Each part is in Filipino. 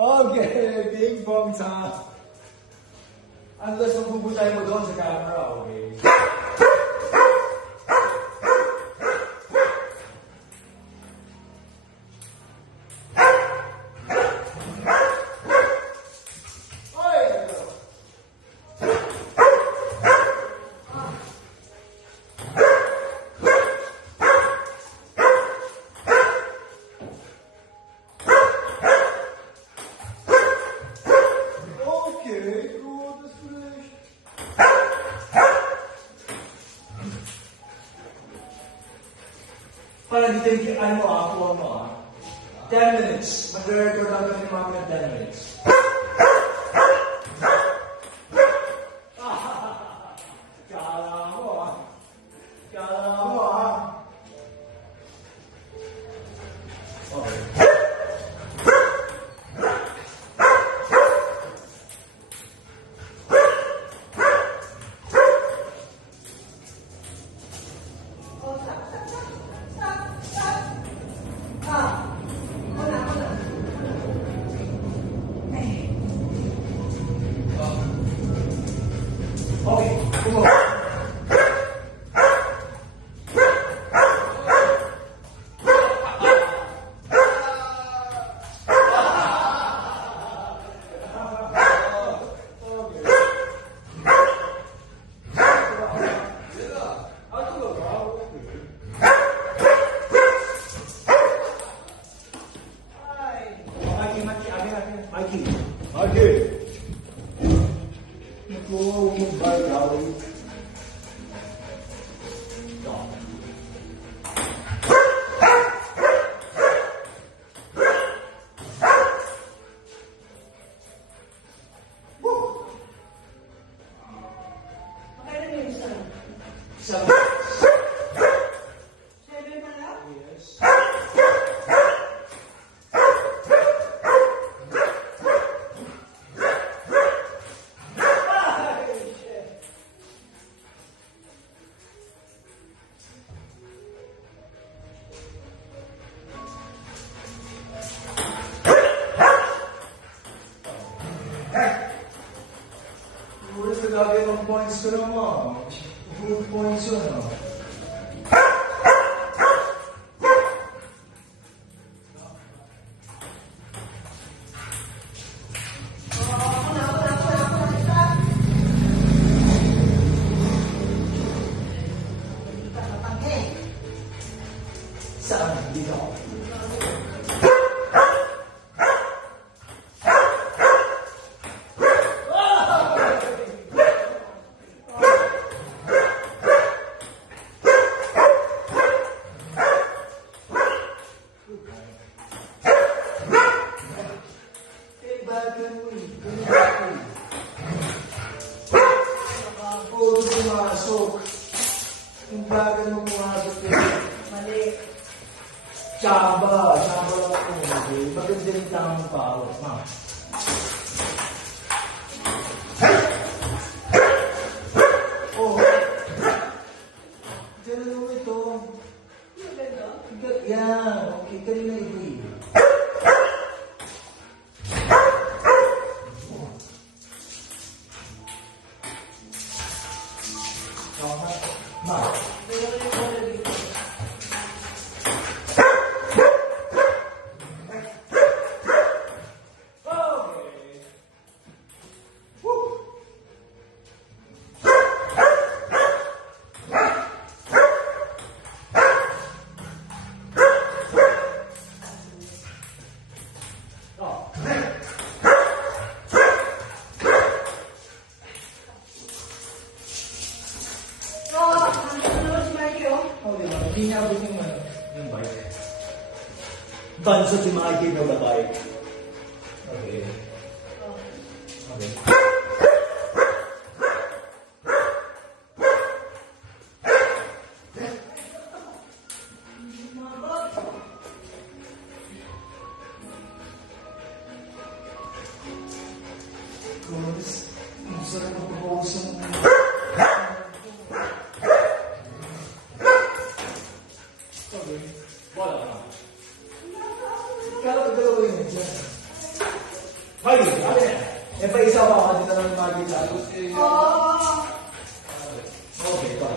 Okay, bing bong time. Unless magpuputay mo doon sa camera, okay? Para dito yung ano kuha mo 10 minutes. Mag-record lang kami mga 10 minutes. Kala mo Kala mo Okay. Okay, come on. Okay. Naku, magbayaw. Lagi ng points ko naman. Good points yun, Saan? Dito. Pumasok. Yung bagal mo pumasok yun. Mali. Tsaba lang po. Maganda yung tamang pawat, ma. Oh. Ganun mo ito. Yan. Okay, kanina ito eh. Ma. Hindi niya abot yung bike. Banso si Mikey na bike. Okay. Okay. Ang sarap ng proposal. Wala na. Kala ko dalawa yun dyan. Magi, ano yan? Eh, pa isa pa ako dito ng Magi sa ato. Okay, ito.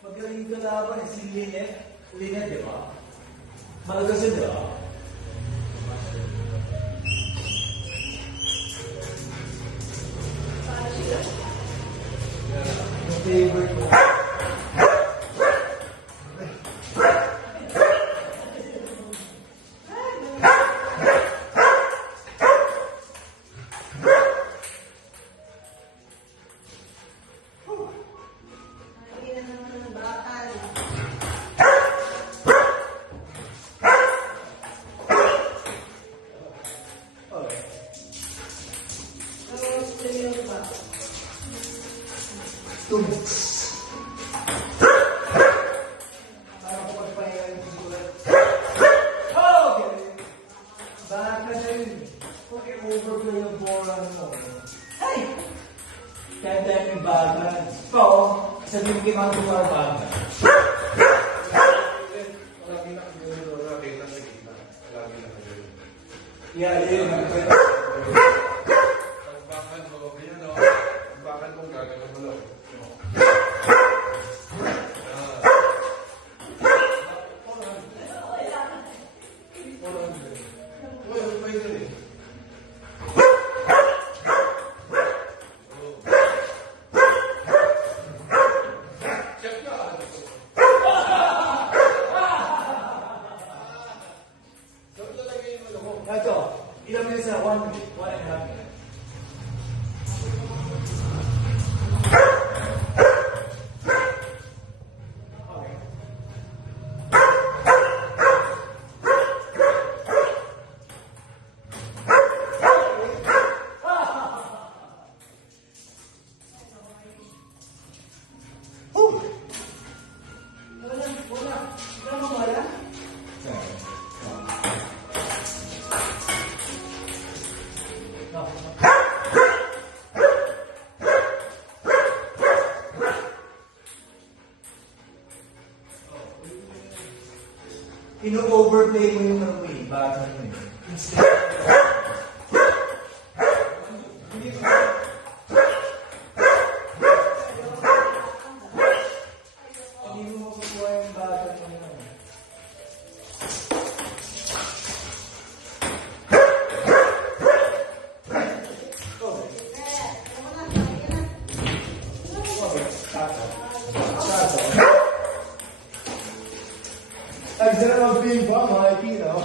Magaling ka laban eh, si Lynette. Lynette, di ba? Malagas yun, di ba? Yung favorite mo. Tum. Para ko magpahinga yung susulat. Okay. Back na siya yun. Okay, overflow yung bola mo. Ay! Kaya yung bagan. Oo. Sabihin ko yung mga bagan. Yeah, yeah. Ito, ilang minutes na? 1 minute. 1.5 minutes. Ino-overplay mo yung ano eh, bata mo eh. Instead, hindi mo makukuha yung bata mo yun. Nagdala ng ping pong, mga Pino.